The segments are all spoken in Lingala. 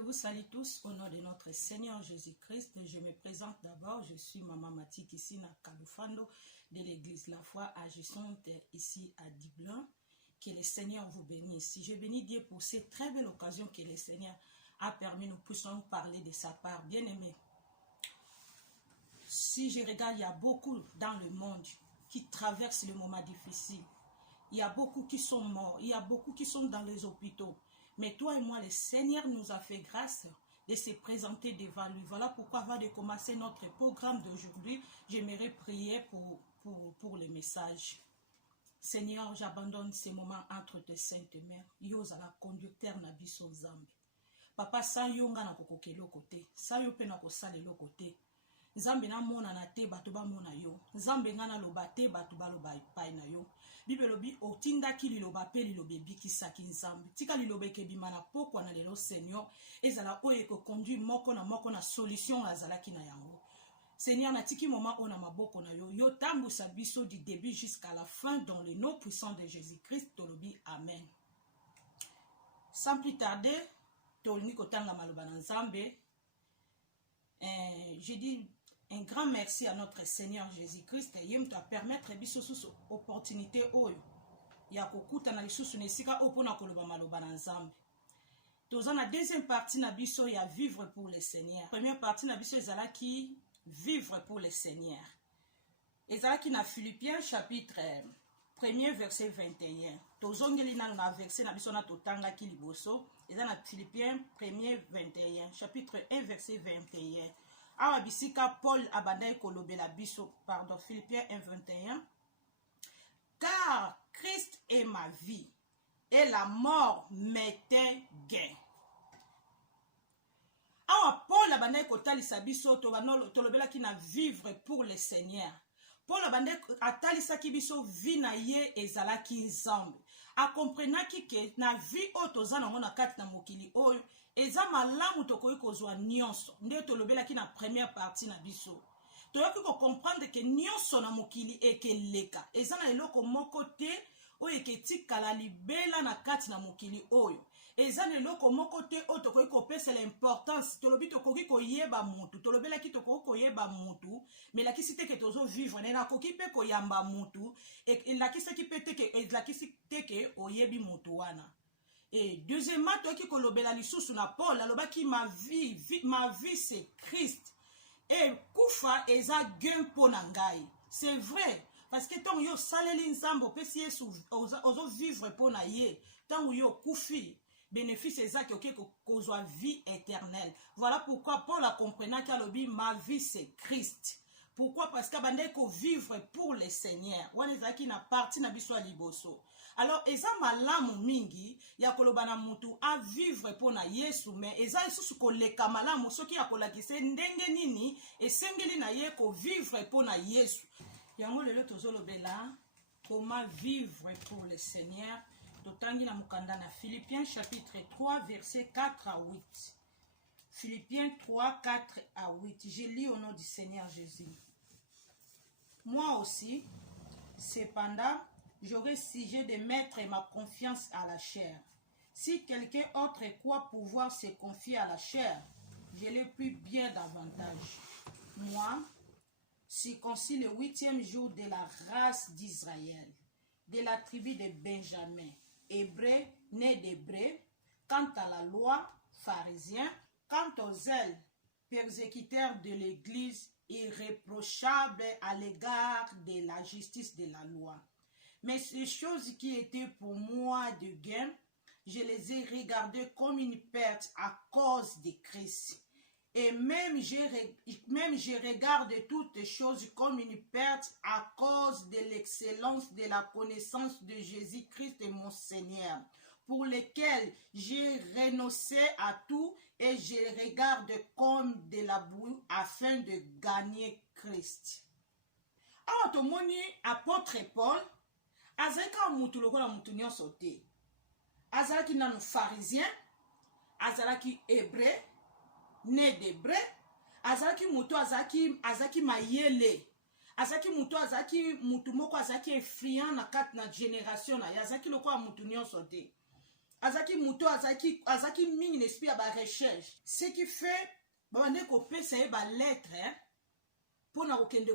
Je vous salue tous au nom de notre Seigneur Jésus-Christ. Je me présente d'abord. Je suis Maman Mati Kissina Kalufando de l'église La Foi agissante ici à Diblin. Que le Seigneur vous bénisse. Je bénis Dieu pour cette très belle occasion que le Seigneur a permis nous puissions parler de sa part. Bien-aimé, si je regarde, il y a beaucoup dans le monde qui traversent le moment difficile. Il y a beaucoup qui sont morts. Il y a beaucoup qui sont dans les hôpitaux. Mais toi et moi, le Seigneur nous a fait grâce de se présenter devant lui. Voilà pourquoi avant de commencer notre programme d'aujourd'hui, j'aimerais prier pour le message. Seigneur, j'abandonne ces moments entre tes saintes mains. Yo zala conducteur na biso zambi. Papa, sa yo nga na kokokelo kote. Sa yo pe na kosale lo kote. Nzambe na mona na te bato ba mona yo. Nzambe nga na loba te bato ba loba ipai na yo. Bibelobi otinda ki liloba pe lilobe bikisaki nzambe. Tika lilobe ke bimana pokwa na lelo Seigneur. Ezala oye ko conduire moko na solution azalaki na yango. Seigneur, na tiki moment on a maboko na yo. Yo tambu sa biso du début jusqu'à la fin dans le nom puissant de Jésus-Christ. Tolobi amen. Sans plus tarder, tolni kotanga maloba na nzambe. Je dis un grand merci à notre Seigneur Jésus-Christ. Il doit permettre biso sous opportunité oyo. Ya kokuta na lisusu nesika opona koloba maloba na nzambe. Toza na deuxième partie na biso ya vivre pour le Seigneur. Première partie na biso ezala ki vivre pour le Seigneur. Ezala ki na Philippiens chapitre 1er verset 21. Tozongeli na verset na biso na totanga ki liboso. Ezala na Philippiens 1er 21. Chapitre 1 verset 21. Awa bisika Paul abandai kolobela biso, pardon, Philippiens 1 21. Car Christ est ma vie et la mort m'était gain. Awa Paul abandai kotalisa biso tolobela ki na vivre pour le Seigneur. Paul abandai atalisa ki biso vie na ye ezalaki nzambe. A comprenaki ke na vie oyo toza nango na kati na mokili oyo eza malamu tokoki kozwa nyonso. Nde tolobela ki na première partie na biso. Toyoki ko comprendre ke nyonso na mokili ekeleka. Eza na eloko moko te oyo eketikala libela na kati na mokili oyo. Eza na eloko moko te oyo tokoki kopesa l'importance. Tolobi tokoki koyeba mutu. Tolobela ki tokoki koyeba mutu. Mais la kisite ke tozo vivre. Ne na koki pe koyamba mutu. Et la kisite pe teke. Et la kisite teke oyebi mutu wana. Et deuxièmement, toki kolobela lisusu na Paul. Aloba ki ma vie c'est Christ. Et kufa eza gain pona ngai. C'est vrai. Parce que tant yo saleli nzambo pesi yesu ozo vivre pona ye. Tant yo kufi. Bénéfice exact ok kozwa vie éternelle. Voilà pourquoi Paul a compris qu'à l'obi ma vie c'est Christ. Pourquoi? Parce qu'à bande ko vivre pour le Seigneur. Wana ezaki na parti na biso liboso. Alors eza malamu mingi ya koloba na mutu a vivre pour na Yesu mais eza isusu koleka malamu soki ya kolakise ndenge nini esengeli na ye ko vivre pour na Yesu. Yango lelo tozolobela comment vivre pour le Seigneur. Totangi na mukanda na Philippiens chapitre 3 verset 4 à 8. Philippiens 3, 4 à 8. Je lis au nom du Seigneur Jésus. Moi aussi, cependant, j'aurais sujet de mettre ma confiance à la chair. Si quelqu'un autre croit pouvoir se confier à la chair, je le puis bien davantage. Moi, circoncis le 8e jour de la race d'Israël, de la tribu de Benjamin, hébreu, né d'hébreu, quant à la loi, pharisien, quant aux zèles, persécuteurs de l'Église, irréprochables à l'égard de la justice de la loi. Mais ces choses qui étaient pour moi de gain, je les ai regardées comme une perte à cause de Christ. Et même je regarde toutes choses comme une perte à cause de l'excellence de la connaissance de Jésus-Christ et mon Seigneur, pour lequel j'ai renoncé à tout et je regarde comme de la boue afin de gagner Christ. Alors, tout le monde, apôtre Paul, azalaka mutu lokola mutu nyonso te. Azalaki nanu pharisien, azalaki hébreu, né d'hébreu, azalaki mutu azalaki mayele. Azalaki mutu azalaki mutu moko azalaki influent na kati na génération na azalaki lokola mutu nyonso te. azaki muto azaki mingi na esprit ya ba recherche ce qui fait babande kopesa ye ba lettre pona kokende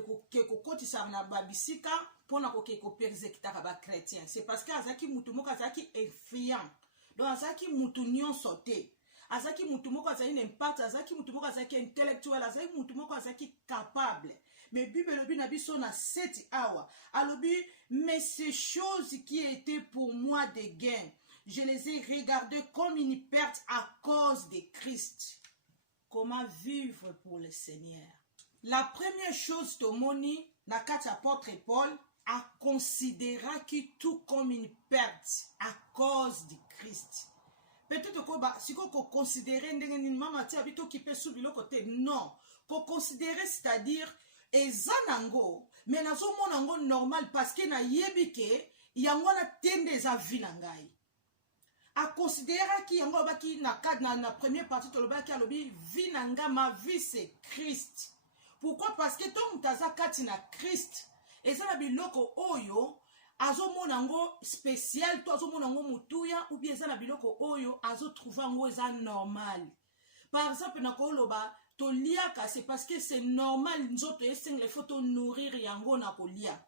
kokotisa na babisika pona koke kopersekitaka ba chrétien. C'est parce que azaki mutu moko azaki influent, donc azaki mutu nyonso te, azaki mutu moko azaki na impact, azaki mutu moko azaki intellectuel, azaki mutu moko azaki capable. Mais Bible lobi na biso na 7 awa alobi, mais ces choses qui étaient pour moi des gains, je les ai regardées comme une perte à cause de Christ. Comment vivre pour le Seigneur? La première chose tomoni na kati apôtre Paul a considéré qui tout comme une perte à cause de Christ. Peut-être que si vous considérez une maman qui peut subir le côté, non. Pour considérer, c'est-à-dire ezanango, mais nazo monango normal parce que na yebike yango na tende za vinangai. A considérer qui yango baki na première partie de l'obaki a lobi vinanga, ma vie c'est Christ. Pourquoi? Parce que ton mutaza kati na Christ ezana biloko oyo azo monango spécial, to azo monango mutuya ou bien ezana biloko oyo azo trouver ngo eza normal. Par exemple na koloba to liaka, c'est parce que c'est normal nzoto eseng les photos nourrir yango na kolia.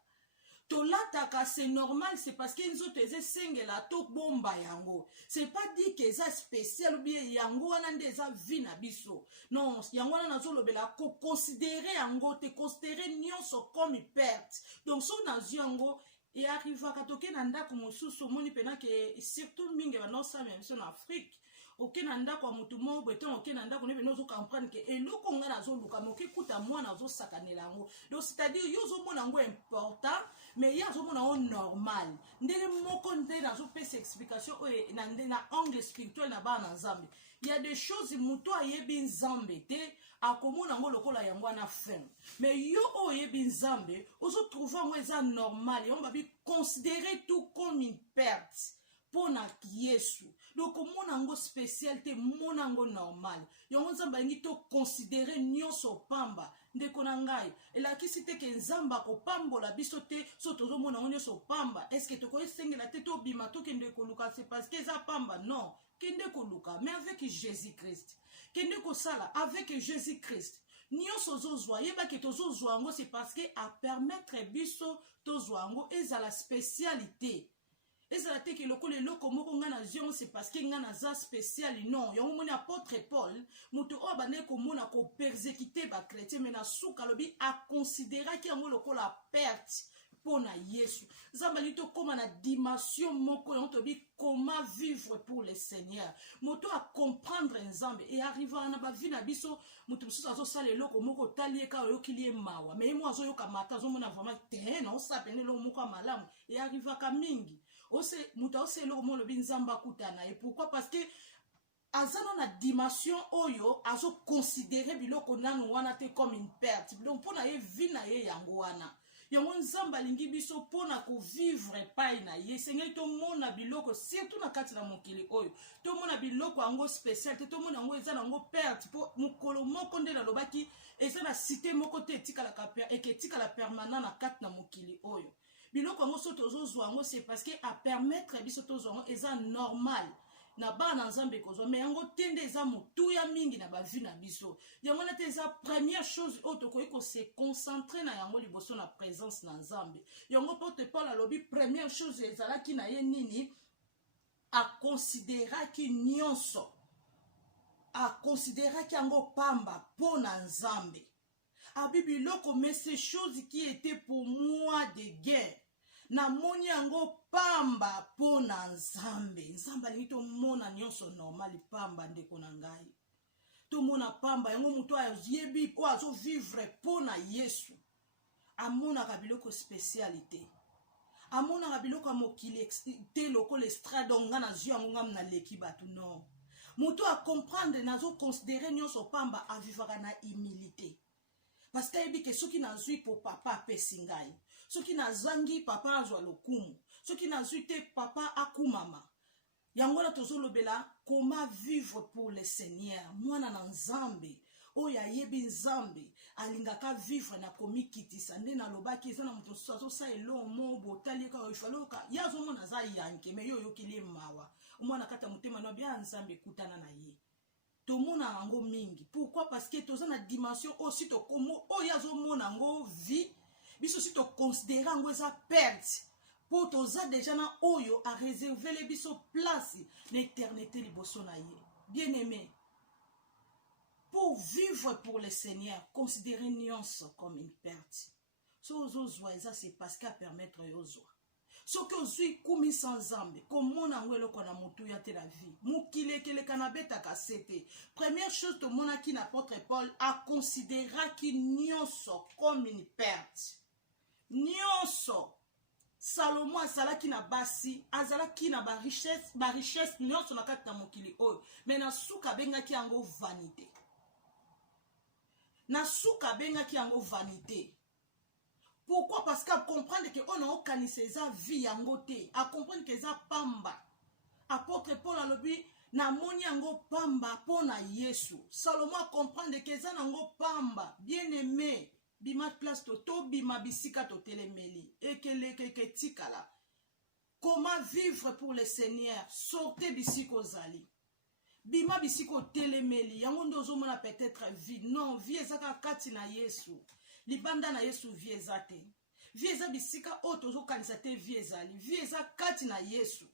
To lataka c'est normal, c'est parce que nzoto eseng la to bomba yango. C'est pas dit que ça spécial ou bien yango wana ndeza vie na biso. Non, yango wana nazo lobela ko considérer yango, te considérer nyonso comme perte. Donc so nazo yango et arriva katoke na ndako mosusu moni pena ke surtout mingi ba non ça même en Afrique. Ok nanda kwa mutu mo beton ok nanda kone beno zo comprendre que eloko nga nazo luka mo kikuta moi nazo sakanela ngo. Donc c'est-à-dire yo zo mona ngo important mais ya zo mona ngo normal. Ndele moko ndele nazo pesa explication o na ndele na angle spirituel na ba na Nzambe. Il y a des choses muto ayebi Nzambe te akomona ngo lokola yango na fin. Mais yo o yebi Nzambe ozo trouver ngo eza normal et on va bi considérer tout comme une perte pour na Yesu. Donc monango spécialité monango normal yongo nzamba ngi to considérer nyonso pamba ndeko na ngai elakisi te ke nzamba ko pambola biso te so tozo monango nyonso pamba. Est-ce que toko esengela te to bima to kende ko luka? C'est parce que za pamba non kende ko luka mais avec Jésus-Christ kende ko sala avec Jésus-Christ nyonso zozwa yeba ke tozo zwango. C'est parce que a permettre biso to zwango eza la spécialité. Et ça a été que le loko moko ngana zion, c'est parce que ngana za spécial non. Yon moni apôtre Paul, muto o bane ko mona ko persécuter ba chrétien mais na souka lobi a considérer que ngo loko la perte pour na Yesu. Zambali to comme na dimension moko yon to bi comment vivre pour le Seigneur. Moto a comprendre Nzambe et arriver na ba vie na biso muto mususu azo sala loko moko talie ka yo kilie mawa. Mais moi azo yo ka mata zo mona vraiment te non ça pene lo moko malamu et arriver ka mingi. Ose muta ose lo mo lo binzamba kutana. Et pourquoi? Parce que azana na dimension oyo azo considérer biloko nanu wana te comme une perte. Donc pona ye vie na ye yango wana. Yango nzamba lingi biso pona ko vivre pai na ye. Seigneur to mona biloko surtout na kati na mokili oyo. To mona biloko ango spécial te to mona ango ezana ango perte po mukolo moko nde na lobaki ezana cité moko te etikala ka et que etikala permanent na kati na mokili oyo. Biloko ngo soto zozwango c'est parce que a permettre biso tozwango eza normal na ba na Nzambe kozwa mais yango tende eza mutuya mingi na ba vie na biso. Yango na te eza première chose auto ko se concentrer na yango liboso na présence na Nzambe. Yango porte Paul alobi première chose ezala ki na ye nini a considérer ki nyonso a considérer ki yango pamba po na Nzambe. A bibiloko mais ces choses qui étaient pour moi de guerre na moni yango pamba po na Nzambe. Nzambe alingi to mona nyonso normal pamba ndeko na ngai. To mona pamba yango muto ayebi po azo vivre po na Yesu. Amona ka biloko spécialité. Amona ka biloko mokili te loko l'estrade nga na zio yango ngam na leki batu non. Muto a comprendre nazo considérer nyonso pamba a vivre na humilité. Parce que yebi ke soki nazui pour papa pesingai. Soki nazangi papa azwa lokumu. Soki nazui te papa akumama. Yango na tozo lobela comment vivre pour le Seigneur. Mwana na Nzambe oyo ayebi nzambe alingaka vivre na komikitisa nde nalobaki eza na moto mosusu azosala elomo botali kaka ifaloka ye azomona aza yanke me yo oyokeli ye mawa omwana kati ya motema na bia nzambe ekutana na ye tomona yango mingi pourquoi parce que toza na dimension aussi tokomo oyo azomona yango vie biso si toconsidere yango eza perte po toza deja na oyo areservele biso place na éternité liboso na ye bien aimé. Pour vivre pour le Seigneur, considérez nyonso comme une perte. Ce que ça c'est parce qu'à permettre yozwa. Ce que zui kumi sans zambe, comme mon angwelo kona mutu ya te la vie. Mukile kele kanabeta kasete. Première chose to mona ki n'apôtre Paul a considéré ki nyonso comme une perte. Nyonso. Salomon azala ki na basi, azala ki na ba richesse nyonso na kati na mokili oyo. Mais na suka benga ki yango vanité. Na suka benga ki yango vanité. Pourquoi? Parce qu'à comprendre que on a organisé sa vie yango te, à comprendre que ça pamba. Apôtre Paul a lobi na moni yango pamba pona Yesu. Salomon a comprendre que ça nango pamba, bien aimé. Bima place toto bima bisika to telemeli et que tikala. Comment vivre pour le Seigneur? Sortez bisiko zali. Bima bisiko telemeli yango ndozo mona peut-être vie non vie ezaka kati na Yesu libanda na Yesu vie ezate vie eza bisika otozo kanisa te vie ezali vie eza kati na Yesu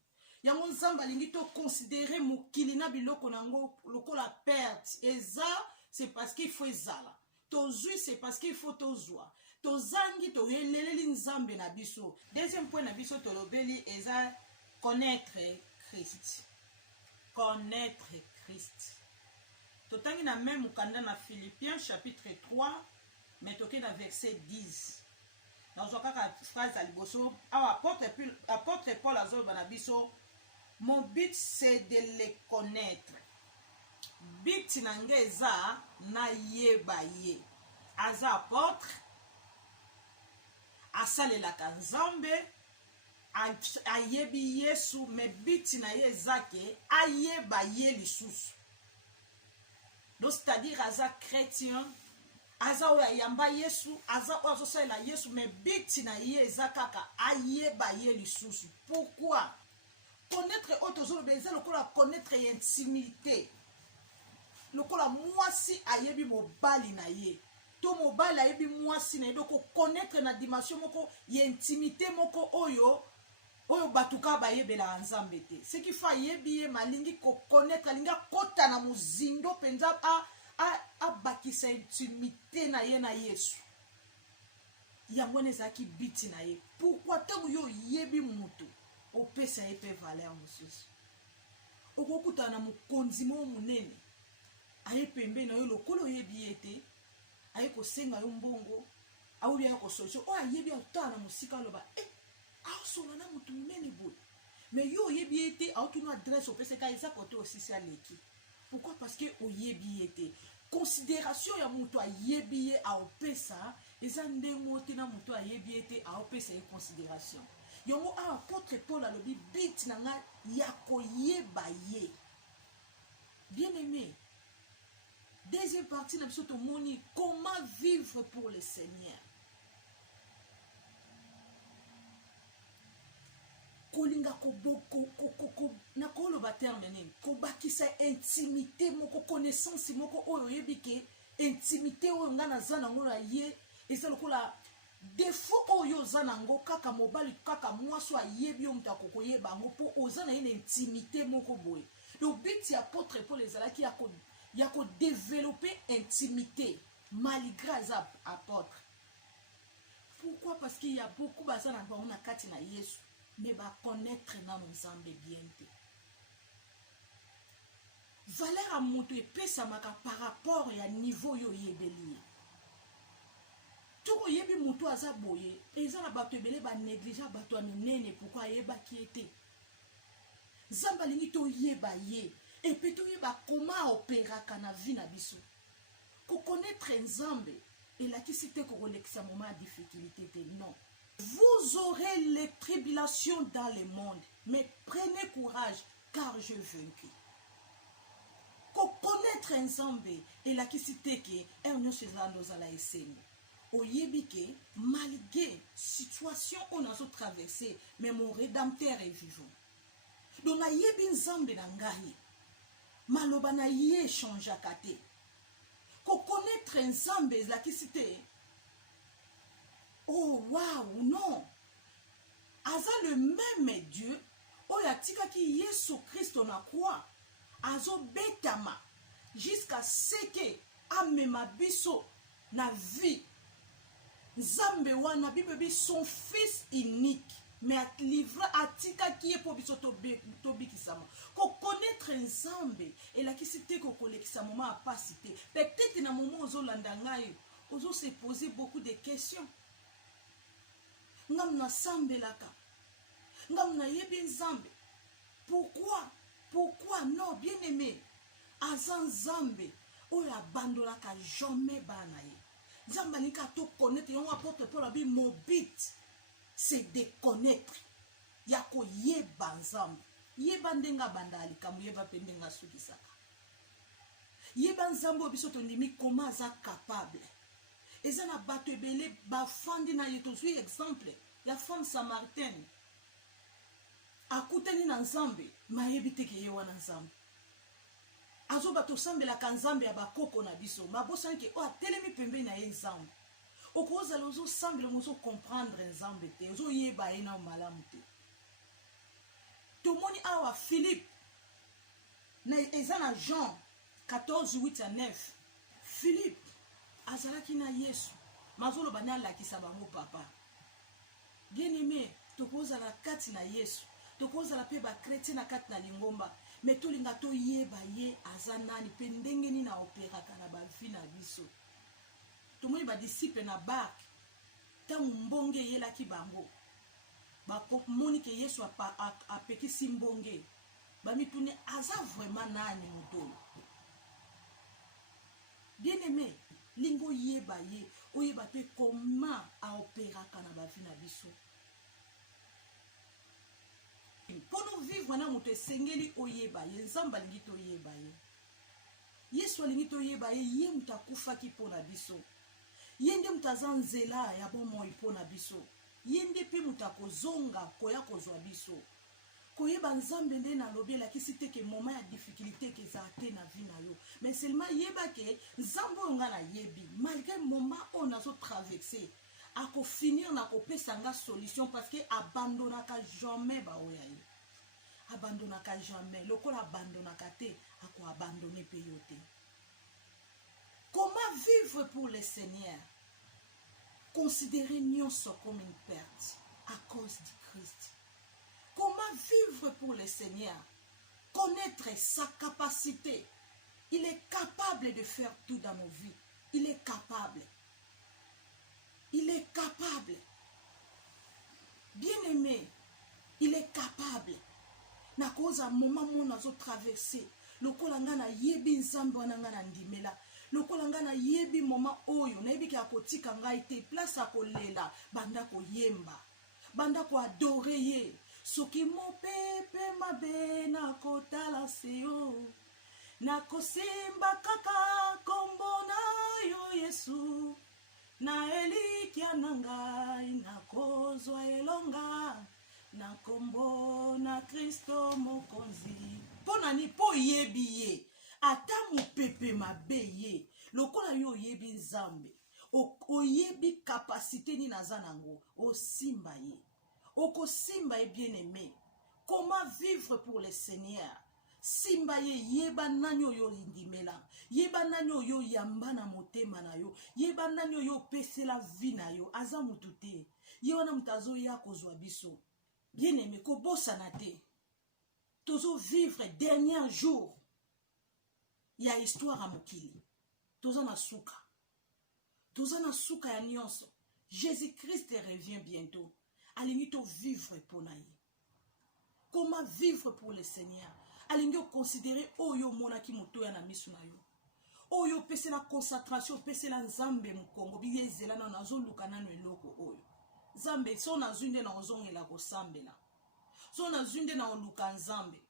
yango nzamba lingi to considérer mokili na biloko nango lokola perte eza c'est parce qu'il faut ezala tozui c'est parce qu'il faut tozwa tozangi to yeleleli nzambe na biso. Deuxième point na biso tolobeli eza connaître Christ. Connaître Christ. Totangi na même ukanda na Philippiens chapitre 3 mais toke na verset 10. Dans une phrase à liboso, apôtre Paul azol banabiso, mon but c'est de les connaître. But nangeza na yeba ye. Aza apôtre asale la kanzambe ayebi Yesu me biti na ye zake ayeba ye lisusu. Donc c'est-à-dire aza chrétien aza oya yamba Yesu aza oya sala Yesu me biti na ye zakaka ayeba ye lisusu. Pourquoi? Connaître autres beza lokola connaître intimité. Lokola mwasi ayebi mobali na ye. To mobali ayebi mwasi na ye doko connaître na dimension moko intimité moko oyo batuka ba yebela nzambe te. Ce qui fa yebiye malingi ko connaître linga kota na muzindo penza a bakisa intimité na ye na Yesu. Yango nezaki biti na ye. Pourquoi tango yo yebi mutu opesa ye pe valeur mususu. Okokuta na mukonzi mo munene. Aye pembe na yo lokolo yebi ete aye ko senga yo mbongo au ya ko solution o ayebi otana musika loba asola na mutu munene boy mais yo yebi ete autuna adresse opesa ka isa kote aussi aleki. Pourquoi? Parce que oyebi ete considération ya mutu ayebi ye a opesa eza ndemo te na mutu ayebi ete a opesa ye considération. Yongo apôtre Paul alobi bit na nga ya koyeba ye. Bien aimé. Deuxième partie, nous avons comment vivre pour le Seigneur. Kolinga ko na kolo ba terme nini ko bakisa intimité moko connaissance moko oyo yebike intimité oyo ngana zana ngola ye eza lokola défaut oyo zana ngo kaka mobali kaka mwaso ayebi omta kokoyeba ngo po ozana une intimité moko boye. Le but ya apôtre Paul ezalaki ya ko développer intimité malgré les apôtres. Pourquoi? Parce qu'il y a beaucoup bazana ba on a kati na Yesu mais ba connaître na nzambe bien te. Valeur a mutu epesa maka par rapport ya niveau yo yebeli. Toko yebi mutu aza boye ezana bato ebele ba négliger bato minene pourquoi yeba ki était. Zamba lingi to yeba ye. Et puis tout yeba comment opéra kana vie na biso. Ko connaître nzambe et la qui c'était ko relexer moment de difficulté non. Vous aurez les tribulations dans le monde, mais prenez courage car je vaincu. Connaître nzambe elakisi te ke nyonso eza nozala esengo oyebi ke malgré situation on a traversé mais mon rédempteur est vivant. Donc nayebi nzambe na ngai maloba na ye changeaka te. Connaître nzambe elakisi te oh waouh non aza le même Dieu oyo atikaki Yesu Christ na croix azo betama jusqu'à ce que amema biso na vie. Nzambe wana bibebi son fils unique mais livre atika qui est pour biso tobikisama. Connaître nzambe elakisi te kolekisa moment a pasité. Peut-être na moment ozolanda ngai ozo se poser beaucoup de questions. Ngam na sambelaka ngam na yebi nzambe. Pourquoi non bien aimé azan nzambe oyo abandonaka jamais bana ye. Nzambe alinga to connaître yon apôtre Paul abi mon but c'est de connaître yako yeba nzambe. Yeba ndenga banda alikamu yeba pe ndenga sukisaka. Yeba nzambe biso tondimi comment aza capable. Eza na bato ebele bafandi na ye tozwi exemple ya femme samaritaine akutani na nzambe mayebi te ke ye wana nzambe. Azo bato sambelaka nzambe ya bakoko na biso mabosani ke atelemi pembeni na ye nzambe. Okozala ozo sambela mozo comprendre nzambe te ozo yeba ye na malamu te. Tomoni awa Philippe na eza na Jean 14:8-9. Philippe azalaki na Yesu mazolo bana lakisa bango papa. Bien aimé tokozala kati na Yesu tokozala pe ba chrétien na kati na lingomba mais tolinga to yeba ye azanani pe ndenge ni na operaka na ba vie na biso. Tomoni ba disciple na bark tangu mbonge yelaki bango bakomoni ke Yesu apekisi mbonge bamituni aza vraiment nani mutolo. Bien aimé lingo yeba ye oyeba pe comment a operaka na ba vie na biso. Pour nous vivre na moto esengeli oyeba ye nzamba lingi to yeba ye. Yesu alingi to yeba ye ye mutakufaki pona biso. Yende mutaza nzela ya bomoi pona biso. Yende pe mutakozonga koya kozwa biso. Koyeba nzambe nde na lobi elakisi te ke moment ya difficulté ke za te na vie na yo. Mais seulement yeba ke nzambe nga na yebi malgré moment on a so traversé ako finir na ko pesa nga solution parce que abandonnaka jamais ba oya ye. Abandonnaka jamais lokola abandonnaka te ako abandonner pe yo te. Comment vivre pour le Seigneur? Considérer nyonso comme une perte à cause du Christ. Comment vivre pour le Seigneur? Connaître sa capacité. Il est capable de faire tout dans nos vies. Il est capable. Il est capable. Bien aimé, il est capable. Na cause à moment où on a traversé, le kolanga na yebi nzambe wana nga na ndimela. Le kolanga na yebi moment oyo na yebi ki akotika ngai te place akolela banda ko yemba. Banda ko adorer ye. Soki mo pepe mabe na kotala seo. Na kosimba kaka kombo na yo Yesu. Na elikia nangai na kozwa elonga. Na kombo na Kristo mokonzi. Pona ni po yebi ye. Ata mo pepe mabe ye. Lokola yo yebi nzambe. Oyebi capacité ni nazanango. O simba ye. Oko simba ye bien aimé. Comment vivre pour le Seigneur? Simba ye yeba nanyo yo lindimela. Yeba nanyo yo yambana motema na yo. Yeba nanyo yo pese la vie na yo. Aza mutute. Yewana mutazo ya kozwa biso. Bien aimé, ko bossa na te. Tozo vivre dernier jour. Ya histoire à mokili. Toza na suka. Toza na suka ya nyonso. Jésus-Christ revient bientôt. Alingi to vivre pour naïe. Comment vivre pour le Seigneur? Alingi considérer oyo monaki moto ya na misu na yo. Oyo pese la concentration, pese la nzambe mkongo biye zela na nazo luka nanu eloko oyo. Nzambe so na zunde na ozongela ko sambela. So na zunde na oluka nzambe.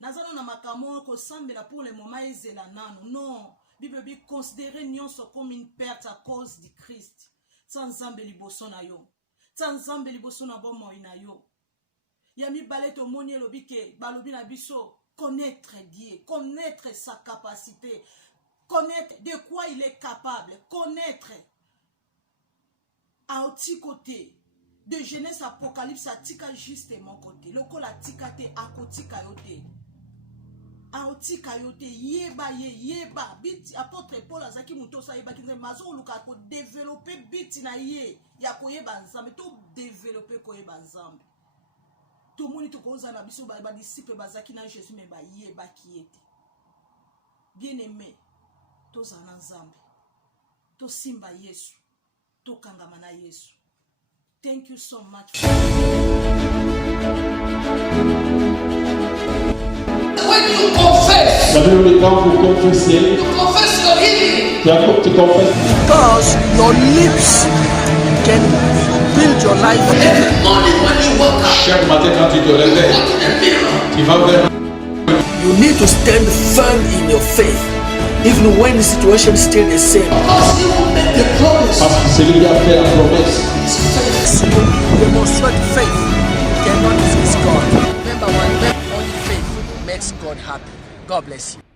nazana na makamo ko sambela pour le moment ezela nano. Non, Bible bi considérer nyonso comme une perte à cause du Christ. Sans Nzambe liboso na yo. Sans Nzambe liboso na bomoi na yo. Yami balete omoni elobi ke balobi na biso connaître Dieu, connaître sa capacité, connaître de quoi il est capable, connaître à autre côté. De Genèse Apocalypse à tika juste mon côté. Loko la tika te akotika yote. Aotika yote yeba yeba bit apôtre Paul azaki muto sa yeba kinze mazo luka ko développer bit na ye ya koyeba nzambe to développer koyeba nzambe. Tout moni to koza na biso ba disciple bazaki na Jésus me ba yeba kiete. Bien aimé to zana nzambe. To simba Yesu. To kangama na Yesu. Thank you so much. When you confess, you confess your healing. Because your lips can build your life. Every morning when you wake up, Chaque matin quand tu te réveilles, look in the mirror. tu vas vers You need to stand firm in your faith, even when the situation is still the same. Because you will make the promise. parce que celui qui a fait la promesse. You demonstrate faith, you cannot resist God. Remember one, only faith makes God happy. God bless you.